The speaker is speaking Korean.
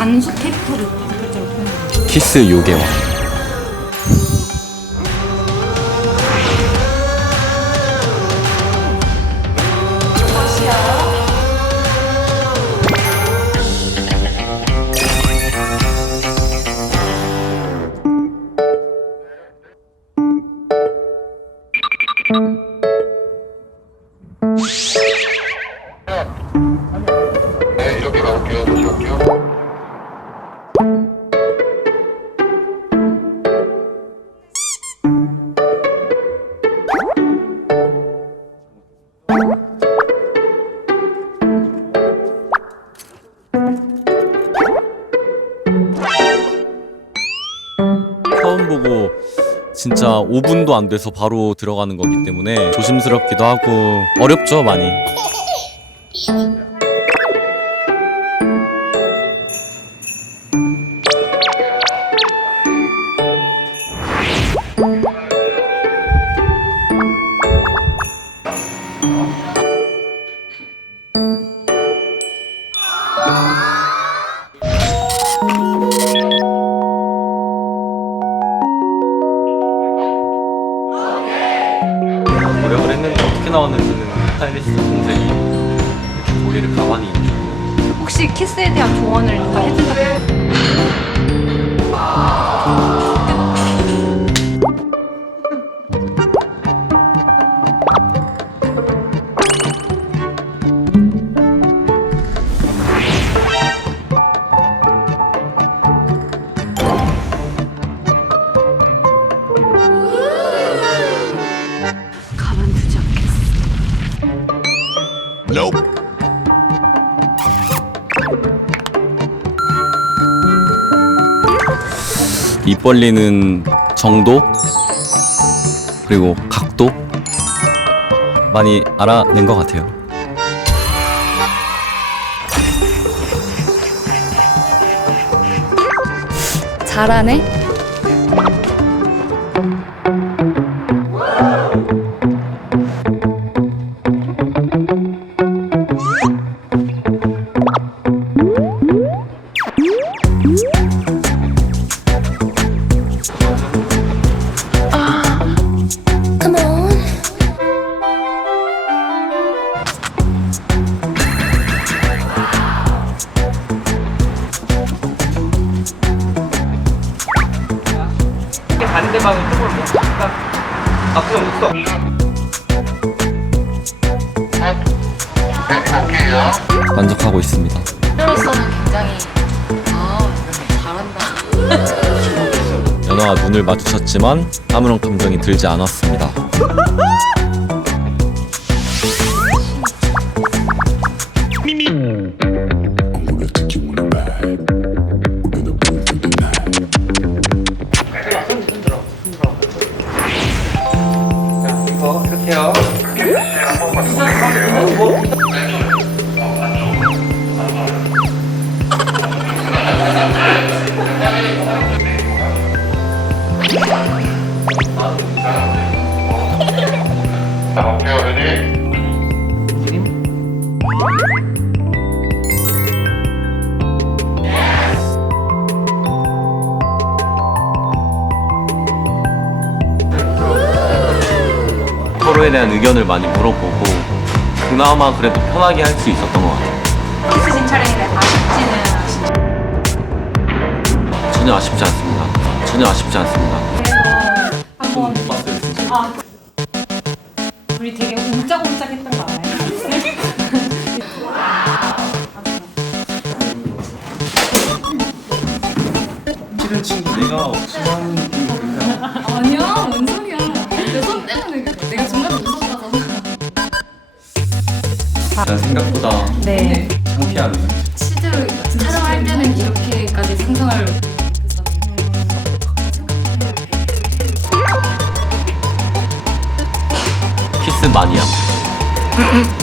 단수 표현해요. 키스 요괴왕 네, 이렇게 가볼게요. 다시 갈게요. 보고 진짜 5분도 안 돼서 바로 들어가는 거기 때문에 조심스럽기도 하고 어렵죠 많이 어떻게 나왔는지는 스타일리스트 동생이 이렇게 고리를 가만히 혹시 키스에 대한 조언을 누가 해준다고? 입 벌리는 정도 그리고 각도 많이 알아낸 것 같아요. 잘하네. 다른 데방은 조금 못 쓸까? 앞으로 못 써. 만족하고 있습니다. 프로로서는 굉장히 아 잘한다. 연화와 눈을 마주쳤지만 아무런 감정이 들지 않았습니다. 서로에 대한 의견을 많이 물어보고 그나마 그래도 편하게 할 수 있었던 것 같아요. 키스신 촬영인데 아쉽지는 않으시죠? 전혀 아쉽지 않습니다. 전혀 아쉽지 않습니다. 그래서 한번 아 우리 되게 옴짝옴짝했던 거 알아요? 싫은 친구 내가 싫어하는 아니야 난 생각보다 네 창피한 치즈 촬영할 때는 이렇게까지 상상을 키스 마니아.